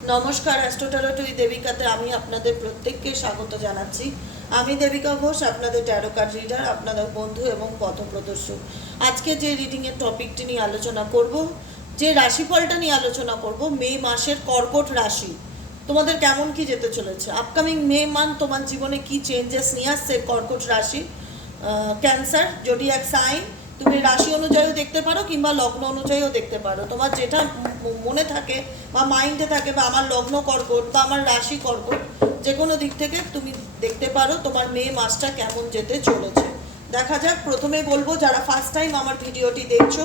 নমস্কার অ্যাস্ট্রোটারোটরি দেবিকাতে আমি আপনাদের প্রত্যেককে স্বাগত জানাচ্ছি। আমি দেবিকা ঘোষ, আপনাদের ট্যারো কার্ড রিডার আপনাদের বন্ধু এবং পথপ্রদর্শক আজকে যে রিডিংয়ের টপিকটি নিয়ে আলোচনা করব, যে রাশিফলটা নিয়ে আলোচনা করব, মে মাসের কর্কট রাশি। তোমাদের কেমন কি যেতে চলেছে? আপকামিং মে মান্থ তোমার জীবনে কি চেঞ্জেস নিয়ে আসছে কর্কট রাশি? ক্যান্সার জোডিয়াক সাইন তুমি রাশি অনুযায়ীও দেখতে পারো কিংবা লগ্ন অনুযায়ীও দেখতে পারো। তোমার যেটা মনে থাকে বা মাইন্ডে থাকে বা আমার লগ্ন কর্কট বা আমার রাশি কর্কট যে কোনো দিক থেকে তুমি দেখতে পারো তোমার মে মাসটা কেমন যেতে চলেছে। দেখা যাক, প্রথমে বলব, যারা ফার্স্ট টাইম আমার ভিডিওটি দেখছ,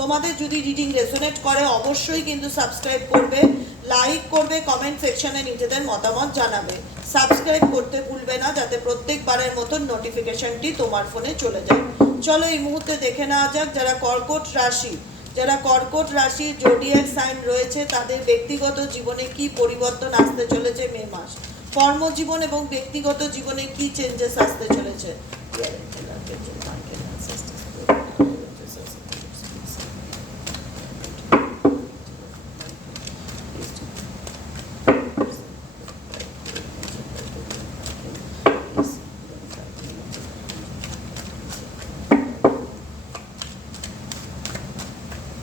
তোমাদের যদি রিডিং রেজোনেট করে, অবশ্যই কিন্তু সাবস্ক্রাইব করবে লাইক করবে কমেন্ট সেকশনে নিজেদের মতামত জানাবে। সাবস্ক্রাইব করতে ভুলবে না, যাতে প্রত্যেকবারের মতন নোটিফিকেশনটি তোমার ফোনে চলে যায়। চলো এই মুহূর্তে দেখে নেওয়া যাক যারা কর্কট রাশি, যারা কর্কট রাশি জোডিয়াক সাইন রয়েছে, তাদের ব্যক্তিগত জীবনে কি পরিবর্তন আসতে চলেছে মে মাস? কর্মজীবন এবং ব্যক্তিগত জীবনে কি চেঞ্জেস আসতে চলেছে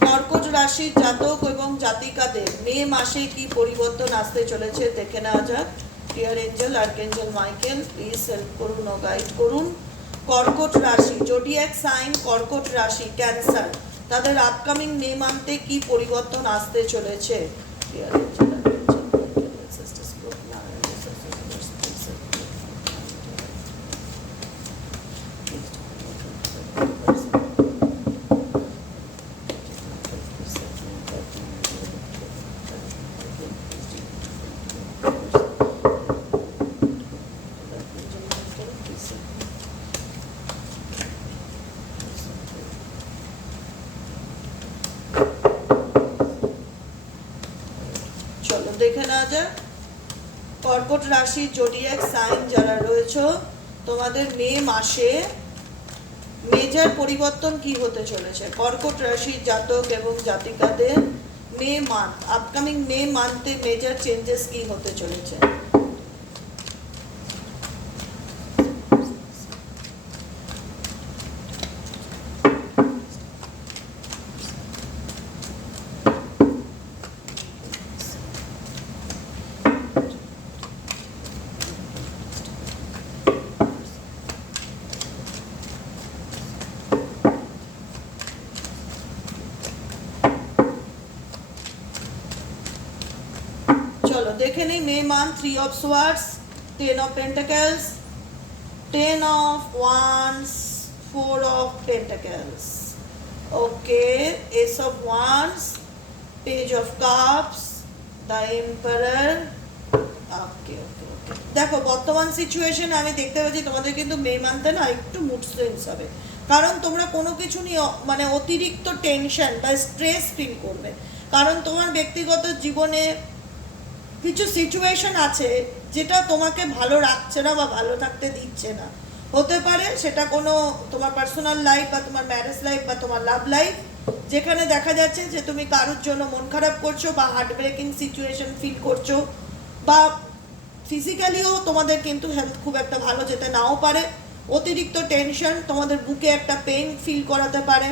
কর্কট রাশির জাতক এবং জাতিকাদের মে মাসে কি পরিবর্তন আসতে চলেছে দেখে নেওয়া যাক। Dear angel archangel Michael please help করুন ও গাইড করুন। কর্কট রাশি জোডিয়াক সাইন কর্কট রাশি ক্যান্সার তাদের আপকামিং মে মান্থে কি পরিবর্তন আসতে চলেছে? ডিয়ার angel, চলো দেখে না যাক। কর্কট রাশি জোডিয়াক সাইন যারা রয়েছে, তোমাদের মে মাসে মেজার পরিবর্তন কি হতে চলেছে? কর্কট রাশির জাতক এবং জাতিকাদের মে মান্থ আপকামিং মে মান্থে মেজার চেঞ্জেস কি হতে চলেছে চলো দেখে নেই May month three of swords ten of pentacles ten of wands four of pentacles okay ace of wands page of cups the emperor okay okay okay দেখো, বর্তমান situation আমি দেখতে পাচ্ছি, তোমাদের কিন্তু মে মান্থে না একটু মুড সুইংস হবে। কারণ তোমরা কোনো কিছু নিয়ে মানে অতিরিক্ত টেনশন বা স্ট্রেস ফিল করবে। কারণ তোমার ব্যক্তিগত জীবনে কিছু সিচুয়েশন আছে যেটা তোমাকে ভালো রাখছে না বা ভালো থাকতে দিচ্ছে না। হতে পারে সেটা কোনো তোমার পার্সোনাল লাইফ বা তোমার ম্যারেজ লাইফ বা তোমার লাভ লাইফ যেখানে দেখা যাচ্ছে যে তুমি কারোর জন্য মন খারাপ করছ বা হার্ট ব্রেকিং সিচুয়েশন ফিল করছ বা ফিজিক্যালিও তোমাদের কিন্তু হেলথ খুব একটা ভালো যেতে নাও পারে। অতিরিক্ত টেনশন তোমাদের বুকে একটা পেন ফিল করাতে পারে।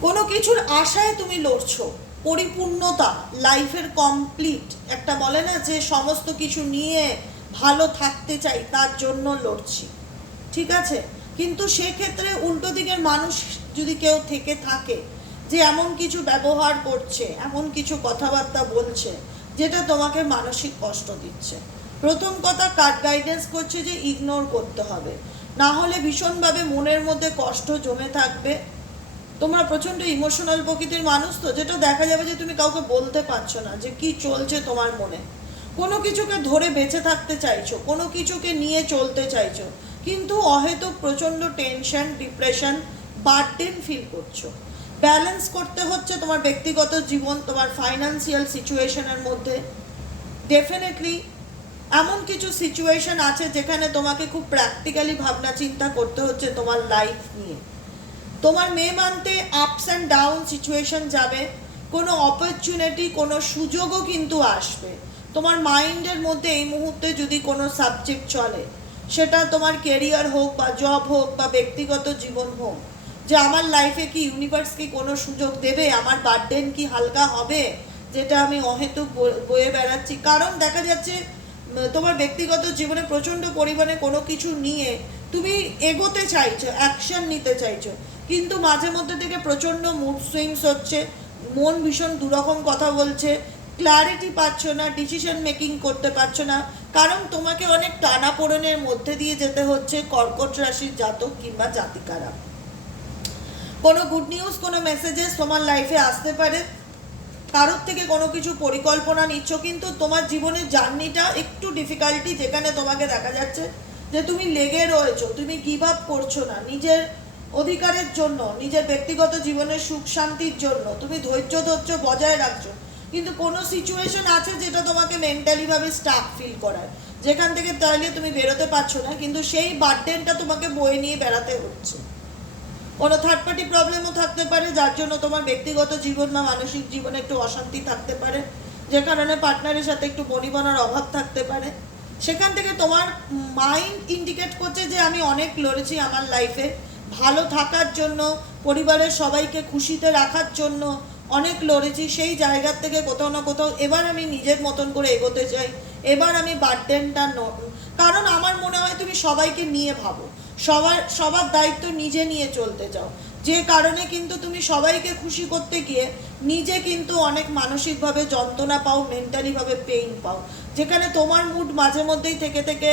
কোনো কিছুর আশায় তুমি লড়ছো। পরিপূর্ণতা লাইফের কমপ্লিট একটা বলে না যে সমস্ত কিছু নিয়ে ভালো থাকতে চাই, তার জন্য লড়ছি। ঠিক আছে? কিন্তু সেক্ষেত্রে উল্টো দিকের মানুষ যদি কেউ থেকে থাকে যে এমন কিছু ব্যবহার করছে, এমন কিছু কথাবার্তা বলছে, যেটা তোমাকে মানসিক কষ্ট দিচ্ছে। প্রথম কথা কার্ড গাইডেন্স করছে যে ইগনোর করতে হবে। না হলে ভীষণভাবে মনের মধ্যে কষ্ট জমে থাকবে। তোমরা প্রচণ্ড ইমোশনাল প্রকৃতির মানুষ তো, যেটা দেখা যাবে যে তুমি কাউকে বলতে পারছ না যে কি চলছে তোমার মনে। কোনো কিছুকে ধরে বেঁচে থাকতে চাইছো, কোনো কিছুকে নিয়ে চলতে চাইছো, কিন্তু অহেতুক প্রচণ্ড টেনশন ডিপ্রেশন বার্ডেন ফিল করছ। ব্যালেন্স করতে হচ্ছে তোমার ব্যক্তিগত জীবন, তোমার ফাইন্যান্সিয়াল সিচুয়েশনের মধ্যে। ডেফিনেটলি এমন কিছু সিচুয়েশন আছে যেখানে তোমাকে খুব প্র্যাকটিক্যালি ভাবনা চিন্তা করতে হচ্ছে তোমার লাইফ নিয়ে। তোমার মে মান্থে আপস অ্যান্ড ডাউন সিচুয়েশন যাবে, কোনো অপরচুনিটি কোনো সুযোগও কিন্তু আসবে। তোমার মাইন্ডের মধ্যে এই মুহূর্তে যদি কোনো সাবজেক্ট চলে, সেটা তোমার কেরিয়ার হোক বা জব হোক বা ব্যক্তিগত জীবন হোক, যে আমার লাইফে কি ইউনিভার্স কি কোনো সুযোগ দেবে, আমার বার্থডেন কি হালকা হবে, যেটা আমি অহেতুক বয়ে বেড়াচ্ছি। কারণ দেখা যাচ্ছে, তোমার ব্যক্তিগত জীবনে প্রচণ্ড পরিমাণে কোনো কিছু নিয়ে তুমি এগোতে চাইছো অ্যাকশন নিতে চাইছো। কিন্তু মাঝে মধ্যে থেকে প্রচণ্ড মুড সুইংস হচ্ছে, মন ভীষণ দুরকম কথা বলছে ক্ল্যারিটি পাচ্ছ না ডিসিশন মেকিং করতে পারছ না, কারণ তোমাকে অনেক টানাপোড়েনের মধ্যে দিয়ে যেতে হচ্ছে কর্কট রাশির জাতক কিংবা জাতিকারা। কোনো গুড নিউজ কোনো মেসেজেস তোমার লাইফে আসতে পারে, কারোর থেকে কোনো কিছু পরিকল্পনা নিচ্ছ, কিন্তু তোমার জীবনের জার্নিটা একটু ডিফিকাল্টি যেখানে তোমাকে দেখা যাচ্ছে যে তুমি লেগে রয়েছো, তুমি গিভ আপ করছ না, নিজের অধিকারের জন্য, নিজের ব্যক্তিগত জীবনের সুখ শান্তির জন্য। তুমি ধৈর্য ধৈর্য বজায় রাখছো। কিন্তু কোনো সিচুয়েশন আছে যেটা তোমাকে মেন্টালিভাবে স্টাক ফিল করায়। যেখান থেকে তাহলে তুমি বেরোতে পারছ না, কিন্তু সেই বার্ডেনটা তোমাকে বয়ে নিয়ে বেড়াতে হচ্ছে। কোনো থার্ড পার্টি প্রবলেমও থাকতে পারে, যার জন্য তোমার ব্যক্তিগত জীবন বা মানসিক জীবনে একটু অশান্তি থাকতে পারে। যে কারণে পার্টনারের সাথে একটু বনিবনার অভাব থাকতে পারে। সেখান থেকে তোমার মাইন্ড ইন্ডিকেট করছে যে আমি অনেক লড়েছি আমার লাইফে ভালো থাকার জন্য, পরিবারের সবাইকে খুশিতে রাখার জন্য অনেক লড়েছি, সেই জায়গার থেকে কোথাও না কোথাও এবার আমি নিজের মতন করে এগোতে চাই, এবার আমি বার্ডেনটা কারণ আমার মনে হয় তুমি সবাইকে নিয়ে ভাবো, সবার সবার দায়িত্ব নিজে নিয়ে চলতে চাও, যে কারণে কিন্তু তুমি সবাইকে খুশি করতে গিয়ে নিজে কিন্তু অনেক মানসিকভাবে যন্ত্রণা পাও মেন্টালিভাবে পেইন পাও, যেখানে তোমার মুড মাঝে মধ্যেই থেকে থেকে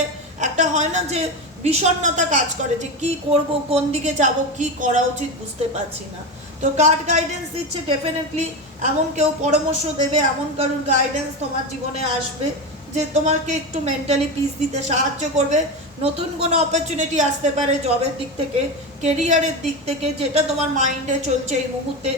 একটা হয় না যে বিষণ্ণতা কাজ করে যে কি করব, কোন দিকে যাব, কি করা উচিত বুঝতে পারছি না। তো কার্ড গাইডেন্স দিচ্ছে ডেফিনেটলি এমন কেউ পরামর্শ দেবে, এমন কারোর গাইডেন্স তোমার জীবনে আসবে যে তোমাকে একটু মেন্টালি পিস দিতে সাহায্য করবে। নতুন কোনো অপরচুনিটি আসতে পারে জবের দিক থেকে কেরিয়ারের দিক থেকে, যেটা তোমার মাইন্ডে চলছে এই মুহূর্তে।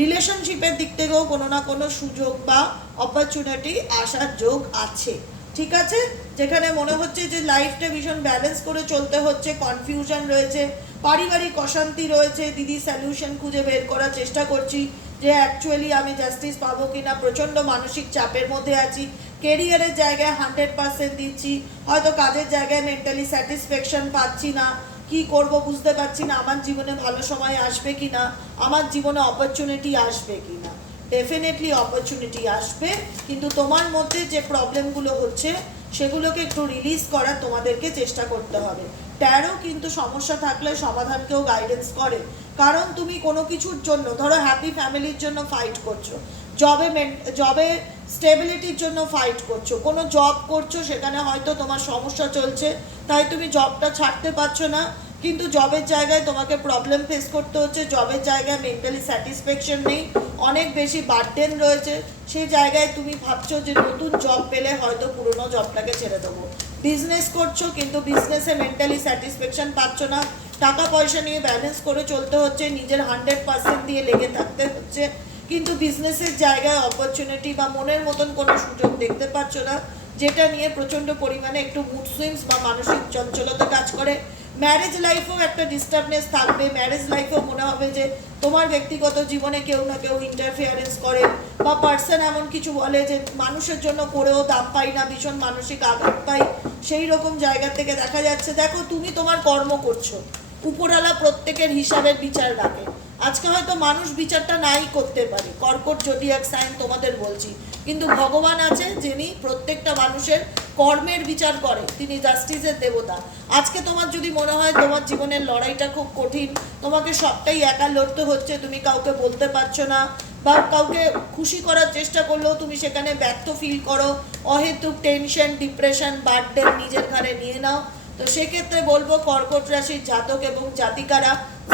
রিলেশনশিপের দিক থেকেও কোনো না কোনো সুযোগ বা অপরচুনিটি আসার যোগ আছে। ঠিক আছে? যেখানে মনে হচ্ছে যে লাইফটা ভীষণ ব্যালেন্স করে চলতে হচ্ছে কনফিউশন রয়েছে, পারিবারিক অশান্তি রয়েছে, দিদি সলিউশন খুঁজে বের করার চেষ্টা করছি যে অ্যাকচুয়ালি আমি জাস্টিস পাবো কিনা, প্রচণ্ড মানসিক চাপের মধ্যে আছি কেরিয়ারের জায়গায় হান্ড্রেড পার্সেন্ট দিচ্ছি, হয়তো কাজের জায়গায় মেন্টালি স্যাটিসফ্যাকশন পাচ্ছি না, কি করব বুঝতে পারছি না, আমার জীবনে ভালো সময় আসবে কি না আমার জীবনে অপরচুনিটি আসবে কি না ডেফিনেটলি অপরচুনিটি আসবে। কিন্তু তোমার মধ্যে যে প্রবলেমগুলো হচ্ছে, সেগুলোকে একটু রিলিজ করার তোমাদেরকে চেষ্টা করতে হবে। ট্যারও কিন্তু সমস্যা থাকলে সমাধানকেও গাইডেন্স করে। কারণ তুমি কোনো কিছুর জন্য, ধরো হ্যাপি ফ্যামিলির জন্য ফাইট করছ। জবে মেন জবে স্টেবিলিটির জন্য ফাইট করছ। কোনো জব করছ, সেখানে হয়তো তোমার সমস্যা চলছে, তাই তুমি জবটা ছাড়তে পারছ না। কিন্তু জবের জায়গায় তোমাকে প্রবলেম ফেস করতে হচ্ছে জবের জায়গায় মেন্টালি স্যাটিসফ্যাকশন নেই, অনেক বেশি বার্ডেন রয়েছে সেই জায়গায় তুমি ভাবছ যে নতুন জব পেলে হয়তো পুরনো জবটাকে ছেড়ে দেবো। বিজনেস করছ কিন্তু বিজনেসে মেন্টালি স্যাটিসফ্যাকশন পাচ্ছ না টাকা পয়সা নিয়ে ব্যালেন্স করে চলতে হচ্ছে, নিজের হান্ড্রেড পার্সেন্ট দিয়ে লেগে থাকতে হচ্ছে, কিন্তু বিজনেসের জায়গায় অপরচুনিটি বা মনের মতন কোনো সুযোগ দেখতে পাচ্ছ না, যেটা নিয়ে প্রচণ্ড পরিমাণে একটু মুড সুইংস বা মানসিক চঞ্চলতা কাজ করে। ম্যারেজ লাইফেও একটা ডিস্টার্বনেস থাকবে। ম্যারেজ লাইফেও মনে হবে যে, তোমার ব্যক্তিগত জীবনে কেউ না কেউ ইন্টারফিয়ারেন্স করে বা পার্সন এমন কিছু বলে যে, মানুষের জন্য করেও দাম পাই না, ভীষণ মানসিক আঘাত পাই। সেই রকম জায়গা থেকে দেখা যাচ্ছে, দেখো তুমি তোমার কর্ম করছ। উপরালা প্রত্যেকের হিসাবের বিচার রাখে। আজকে হয়তো মানুষ বিচারটা নাই করতে পারে। কর্কট যদি এক সাইন তোমাদের বলছি। কিন্তু ভগবান আছে যিনি প্রত্যেকটা মানুষের কর্মের বিচার করে, তিনি জাস্টিসের দেবতা। আজকে তোমার যদি মনে হয় তোমার জীবনের লড়াইটা খুব কঠিন, তোমাকে সবটাই একা লড়তে হচ্ছে, তুমি কাউকে বলতে পারছ না, বা কাউকে খুশি করার চেষ্টা করলেও তুমি সেখানে ব্যর্থ ফিল করো, অহেতুক টেনশন ডিপ্রেশন বার্থডে নিজের ঘাড়ে নিয়ে নাও। তো সেক্ষেত্রে বলব কর্কট রাশির জাতক এবং জাতিকারা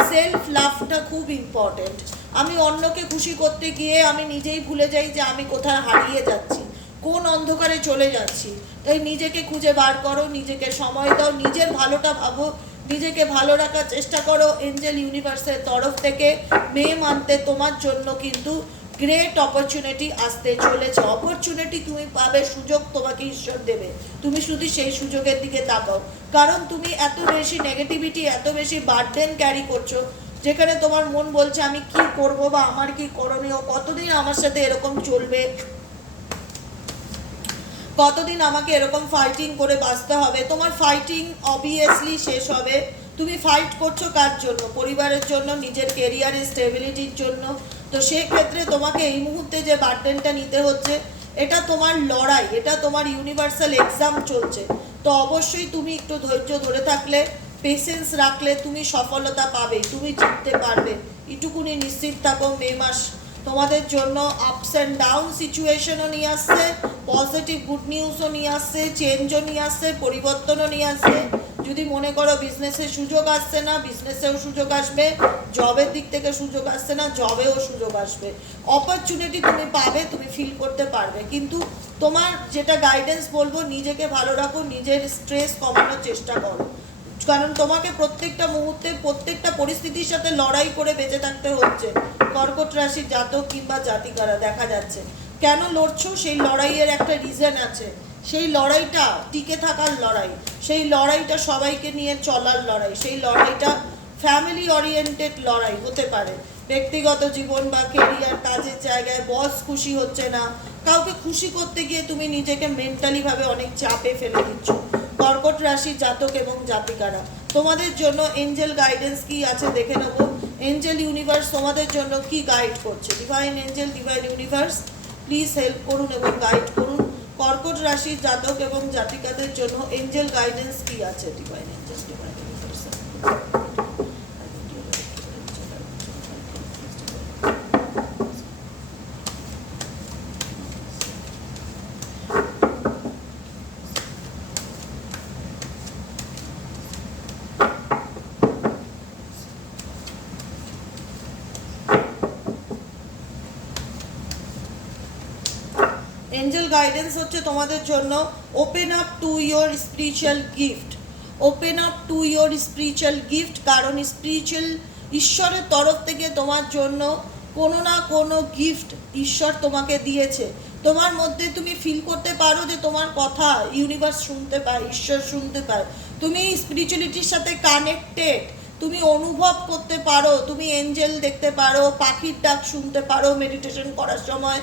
সেলফ লাভটা খুব ইম্পর্টেন্ট আমি অন্যকে খুশি করতে গিয়ে আমি নিজেই ভুলে যাই যে আমি কোথায় হারিয়ে যাচ্ছি। কোন অন্ধকারে চলে যাচ্ছি? তাই নিজেকে খুঁজে বার করো, নিজেকে সময় দাও, নিজের ভালোটা ভাবো, নিজেকে ভালো রাখার চেষ্টা করো এঞ্জেল ইউনিভার্সের তরফ থেকে। মেয়ে মানতে তোমার জন্য কিন্তু গ্রেট অপরচুনিটি আসতে চলেছে। অপরচুনিটি তুমি পাবে, সুযোগ তোমাকে ঈশ্বর দেবে। তুমি শুধু সেই সুযোগের দিকে তাকাও। কারণ তুমি এত বেশি নেগেটিভিটি এত বেশি বার্ডেন ক্যারি করছ, যেখানে তোমার মন বলছে, আমি কি করব বা আমার কি করণীয়? কতদিন আমার সাথে এরকম চলবে? কতদিন আমাকে এরকম ফাইটিং করে বাঁচতে হবে? তোমার ফাইটিং অবভিয়াসলি শেষ হবে। তুমি ফাইট করছ কার জন্য? পরিবারের জন্য, নিজের কেরিয়ারের স্টেবিলিটির জন্য। তো সেক্ষেত্রে তোমাকে এই মুহূর্তে যে বার্ডেনটা নিতে হচ্ছে, এটা তোমার লড়াই, এটা তোমার ইউনিভার্সাল এক্সাম চলছে। তো অবশ্যই তুমি একটু ধৈর্য ধরে থাকলে পেশেন্স রাখলে, তুমি সফলতা পাবে, তুমি জিততে পারবে। এটুকুনি নিশ্চিত থাকো মে মাস। তোমাদের জন্য আপস অ্যান্ড ডাউন সিচুয়েশনও নিয়ে আসছে। পজিটিভ গুড নিউজও নিয়ে আসছে চেঞ্জও নিয়ে আসছে পরিবর্তনও নিয়ে আসছে যদি মনে করো বিজনেসে সুযোগ আসছে না বিজনেসেও সুযোগ আসবে জবের দিক থেকে সুযোগ আসছে না জবেও সুযোগ আসবে। অপরচুনিটি তুমি পাবে, তুমি ফিল করতে পারবে। কিন্তু তোমার যেটা গাইডেন্স বলব, নিজেকে ভালো রাখো, নিজের স্ট্রেস কমানোর চেষ্টা করো। কারণ তোমাকে প্রত্যেকটা মুহূর্তে, প্রত্যেকটা পরিস্থিতির সাথে লড়াই করে বেঁচে থাকতে হচ্ছে। কর্কট রাশির জাতক কিংবা জাতিকারা, দেখা যাচ্ছে। কেন লড়ছো? সেই লড়াইয়ের একটা রিজন আছে। সেই লড়াইটা টিকে থাকার লড়াই, সেই লড়াইটা সবাইকে নিয়ে চলার লড়াই, সেই লড়াইটা ফ্যামিলি ওরিয়েন্টেড লড়াই হতে পারে। ব্যক্তিগত জীবন বা কেরিয়ার কাজের জায়গায় বস খুশি হচ্ছে না, কাউকে খুশি করতে গিয়ে তুমি নিজেকে মেন্টালি ভাবে অনেক চাপে ফেলে দিচ্ছ। কর্কট রাশি জাতক এবং জাতিকারা, তোমাদের জন্য এঞ্জেল গাইডেন্স কি আছে দেখে নেব? এঞ্জেল ইউনিভার্স তোমাদের জন্য কি গাইড করছে? Divine angel divine universe please help করুন এবং গাইড করুন। কর্কট রাশির জাতক এবং জাতিকাদের জন্য এঞ্জেল গাইডেন্স কি আছে? Divine angel divine angel guidance হচ্ছে তোমাদের জন্য open up to your spiritual gift open up to your spiritual gift কারণ স্পিরিচুয়াল ঈশ্বরের তরফ থেকে তোমার জন্য কোনো না কোনো গিফট ঈশ্বর তোমাকে দিয়েছে। তোমার মধ্যে তুমি ফিল করতে পারো যে তোমার কথা ইউনিভার্স শুনতে পায়, ঈশ্বর শুনতে পায়। তুমি স্পিরিচুয়ালিটির সাথে কানেক্টেড তুমি অনুভব করতে পারো, তুমি এঞ্জেল দেখতে পারো, পাখির ডাক শুনতে পারো মেডিটেশন করার সময়।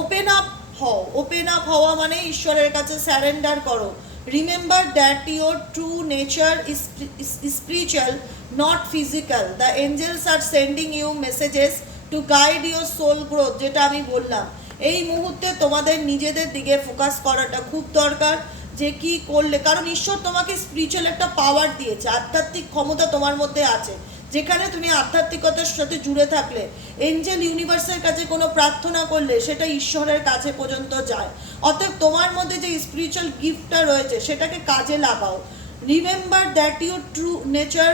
ওপেন আপ হও। ওপেন আপ হওয়া মানে ঈশ্বরের কাছে স্যারেন্ডার করো। Remember that your true nature spiritual not physical the angels are sending you messages to guide your soul growth যেটা আমি বললাম। এই মুহূর্তে তোমাদের নিজেদের দিকে ফোকাস করাটা খুব দরকার, যে কি করলে। কারণ ঈশ্বর তোমাকে স্পিরিচুয়াল একটা পাওয়ার দিয়েছে, আধ্যাত্মিক ক্ষমতা তোমার মধ্যে আছে। যেখানে তুমি আধ্যাত্মিকতার সাথে জুড়ে থাকলে এঞ্জেল ইউনিভার্সের কাছে কোনো প্রার্থনা করলে সেটা ঈশ্বরের কাছে পর্যন্ত যায়। অতএব তোমার মধ্যে যে স্পিরিচুয়াল গিফটটা রয়েছে, সেটাকে কাজে লাগাও। Remember that your true nature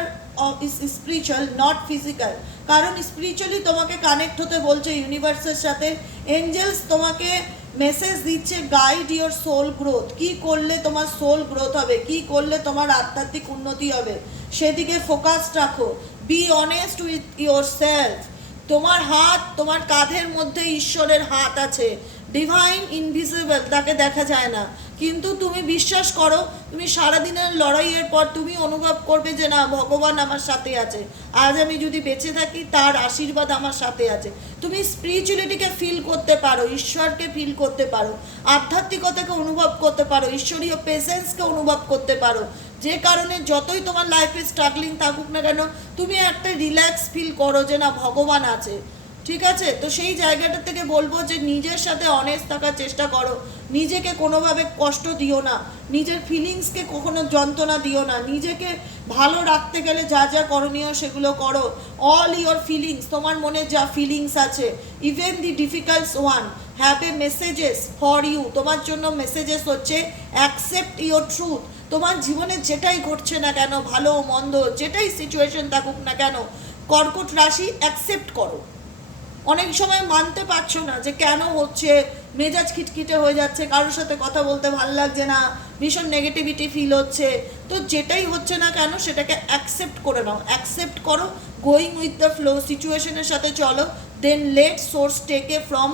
is spiritual not physical কারণ স্পিরিচুয়ালি তোমাকে কানেক্ট হতে বলছে ইউনিভার্সের সাথে। এঞ্জেলস তোমাকে মেসেজ দিচ্ছে গাইড ইওর সোল গ্রোথ কি করলে তোমার সোল গ্রোথ হবে? কি করলে তোমার আধ্যাত্মিক উন্নতি হবে? সেদিকে ফোকাস রাখো। Be honest with yourself তোমার হাত তোমার কাঁধের মধ্যে ঈশ্বরের হাত আছে। ডিভাইন ইনভিজিবল তাকে দেখা যায় না। কিন্তু তুমি বিশ্বাস করো, তুমি সারাদিনের লড়াইয়ের পর তুমি অনুভব করবে যে না, ভগবান আমার সাথে আছে। আজ আমি যদি বেঁচে থাকি, তার আশীর্বাদ আমার সাথে আছে। তুমি স্পিরিচুয়ালিটিকে ফিল করতে পারো, ঈশ্বরকে ফিল করতে পারো, আধ্যাত্মিকতাকে অনুভব করতে পারো, ঈশ্বরীয় পেশেন্সকে অনুভব করতে পারো। যে কারণে যতই তোমার লাইফে স্ট্রাগলিং থাকুক না কেন, তুমি একটা রিল্যাক্স ফিল করো যে না, ভগবান আছে। ঠিক আছে? তো সেই জায়গাটা থেকে বলব যে নিজের সাথে অনেস্ট থাকার চেষ্টা করো। নিজেকে কোনোভাবে কষ্ট দিও না। নিজের ফিলিংসকে কখনো যন্ত্রণা দিও না। নিজেকে ভালো রাখতে গেলে যা যা করণীয় সেগুলো করো। অল ইয়োর ফিলিংস তোমার মনে যা ফিলিংস আছে even the difficulties one have a messages for you তোমার জন্য মেসেজেস হচ্ছে অ্যাকসেপ্ট ইয়োর ট্রুথ তোমার জীবনে যেটাই ঘটছে না কেন, ভালো মন্দ, যেটাই সিচুয়েশন থাকুক না কেন, কর্কট রাশি অ্যাকসেপ্ট করো। অনেক সময় মানতে পারছ না যে কেন হচ্ছে, মেজাজ খিটখিটে হয়ে যাচ্ছে, কারোর সাথে কথা বলতে ভালো লাগছে না, ভীষণ নেগেটিভিটি ফিল হচ্ছে। তো যেটাই হচ্ছে না কেন সেটাকে অ্যাকসেপ্ট করে নাও। অ্যাকসেপ্ট করো গোয়িং উইথ দ্য ফ্লো সিচুয়েশনের সাথে চলো then let source take from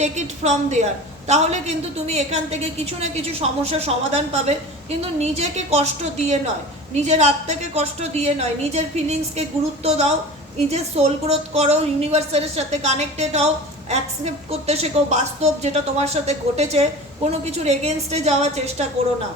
take it from there তাহলে কিন্তু তুমি এখান থেকে কিছু না কিছু সমস্যার সমাধান পাবে। কিন্তু নিজেকে কষ্ট দিয়ে নয়, নিজের আত্মাকে কষ্ট দিয়ে নয়, নিজের ফিলিংসকে গুরুত্ব দাও। নিজের সোল গ্রোথ করো ইউনিভার্সালের সাথে কানেক্টেড হও অ্যাকসেপ্ট করতে শেখো, বাস্তব যেটা তোমার সাথে ঘটেছে, কোনো কিছুর এগেনস্টে যাওয়ার চেষ্টা করো না।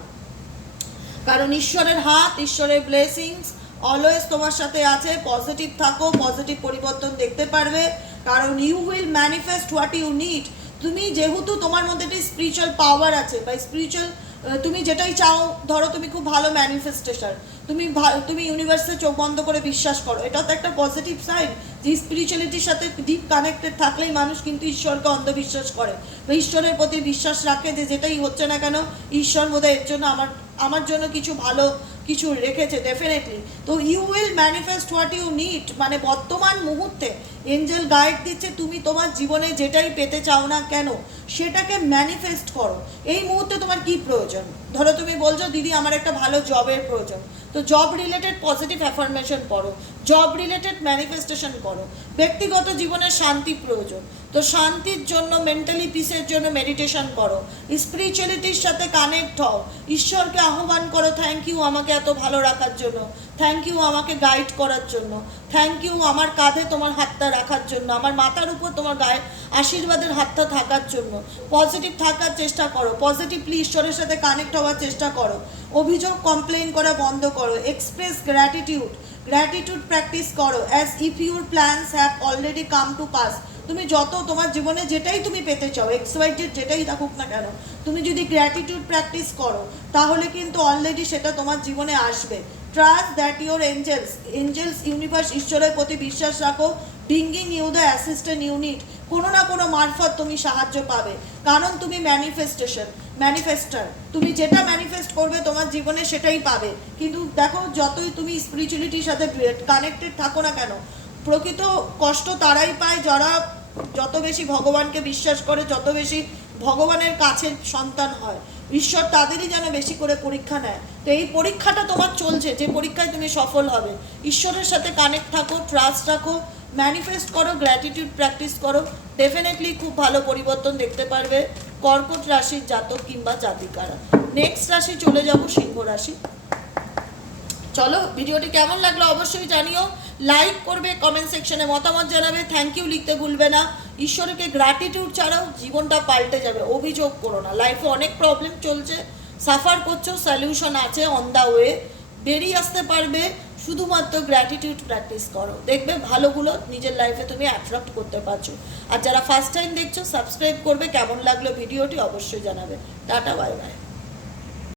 কারণ ঈশ্বরের হাত, ঈশ্বরের ব্লেসিংস অলওয়েজ তোমার সাথে আছে পজিটিভ থাকো পজিটিভ পরিবর্তন দেখতে পারবে। কারণ you will manifest what you need তুমি যেহেতু তোমার মধ্যে একটি স্পিরিচুয়াল পাওয়ার আছে, বা স্পিরিচুয়াল তুমি যেটাই চাও, ধরো তুমি খুব ভালো ম্যানিফেস্টেশন তুমি তুমি ইউনিভার্সে চোখ বন্ধ করে বিশ্বাস করো। এটা তো একটা পজিটিভ সাইড যে স্পিরিচুয়ালিটির সাথে ডিপ কানেক্টেড থাকলেই মানুষ কিন্তু ঈশ্বরকে অন্ধবিশ্বাস করে। বা ঈশ্বরের প্রতি বিশ্বাস রাখে যে যেটাই হচ্ছে না কেন, ঈশ্বর বোধহয় এর জন্য আমার আমার জন্য কিছু ভালো কিছু রেখেছে ডেফিনেটলি তো you will manifest what you need মানে বর্তমান মুহূর্তে এঞ্জেল গাইড দিচ্ছে তুমি তোমার জীবনে যেটাই পেতে চাও না কেন, সেটাকে ম্যানিফেস্ট করো। এই মুহূর্তে তোমার কি প্রয়োজন? ধরো তুমি বলছো, দিদি, আমার একটা ভালো জবের প্রয়োজন। তো জব রিলেটেড পজিটিভ অ্যাফার্মেশন করো জব রিলেটেড ম্যানিফেস্টেশন করো। ব্যক্তিগত জীবনে শান্তি প্রয়োজন। তো শান্তির জন্য মেন্টালি পিসের জন্য মেডিটেশন করো। স্পিরিচুয়ালিটির সাথে কানেক্ট হও। ঈশ্বরকে আহ্বান করো থ্যাংক ইউ আমাকে এত ভালো রাখার জন্য। থ্যাংক ইউ আমাকে গাইড করার জন্য। থ্যাংক ইউ আমার কাঁধে তোমার হাতটা রাখার জন্য। আমার মাথার উপর তোমার গায়ে আশীর্বাদের হাতটা থাকার জন্য। পজিটিভ থাকার চেষ্টা করো। পজিটিভলি ঈশ্বরের সাথে কানেক্ট হওয়ার চেষ্টা করো। অভিযোগ কমপ্লেন করা বন্ধ করো। এক্সপ্রেস গ্র্যাটিটিউড গ্র্যাটিটিউড প্র্যাকটিস করো as if your plans have already come to pass তুমি যত তোমার জীবনে যেটাই তুমি পেতে চাও এক্স ওয়াই জেড যেটাই থাকুক না কেন, তুমি যদি গ্র্যাটিটিউড প্র্যাকটিস করো, তাহলে কিন্তু অলরেডি সেটা তোমার জীবনে আসবে। Trust that your angels angels universe ঈশ্বরের প্রতি বিশ্বাস রাখো dinging you the assistant unit কোনো না কোনো মারফত তুমি সাহায্য পাবে, কারণ তুমি ম্যানিফেস্টেশন ম্যানিফেস্টার তুমি যেটা ম্যানিফেস্ট করবে, তোমার জীবনে সেটাই পাবে। কিন্তু দেখো, যতই তুমি স্পিরিচুয়ালিটির সাথে কানেক্টেড থাকো না কেন, প্রকৃত কষ্ট তারাই পায় যারা যত বেশি ভগবানকে বিশ্বাস করে, যত বেশি ভগবানের কাছের সন্তান হয়। ঈশ্বর তাদেরই যেন বেশি করে পরীক্ষা নেয়। তো এই পরীক্ষাটা তোমার চলছে, যে পরীক্ষায় তুমি সফল হবে। ঈশ্বরের সাথে কানেক্ট থাকো ট্রাস্ট রাখো ম্যানিফেস্ট করো গ্র্যাটিটিউড প্র্যাকটিস করো। ডেফিনেটলি খুব ভালো পরিবর্তন দেখতে পারবে। কর্কট রাশির জাতক কিংবা জাতিকারা। নেক্সট রাশি চলে যাব সিংহ রাশি। চলো, ভিডিওটি কেমন লাগল অবশ্যই জানিও। লাইক করবে কমেন্ট সেকশনে মতামত জানাবে। থ্যাংক ইউ লিখতে ভুলবে না। ঈশ্বরকে গ্র্যাটিটিউড ছাড়াও জীবনটা পাল্টে যাবে। অভিযোগ করো না। লাইফে অনেক প্রবলেম চলছে। সাফার করছ সলিউশন আছে অন দ্য ওয়ে বেরিয়ে আসতে পারবে। শুধুমাত্র গ্র্যাটিটিউড প্র্যাকটিস করো। দেখবে ভালোগুলো নিজের লাইফে তুমি অ্যাট্রাক্ট করতে পারছ। আর যারা ফার্স্ট টাইম দেখছ সাবস্ক্রাইব করবে। কেমন লাগল ভিডিওটি অবশ্যই জানাবে। Tata bye bye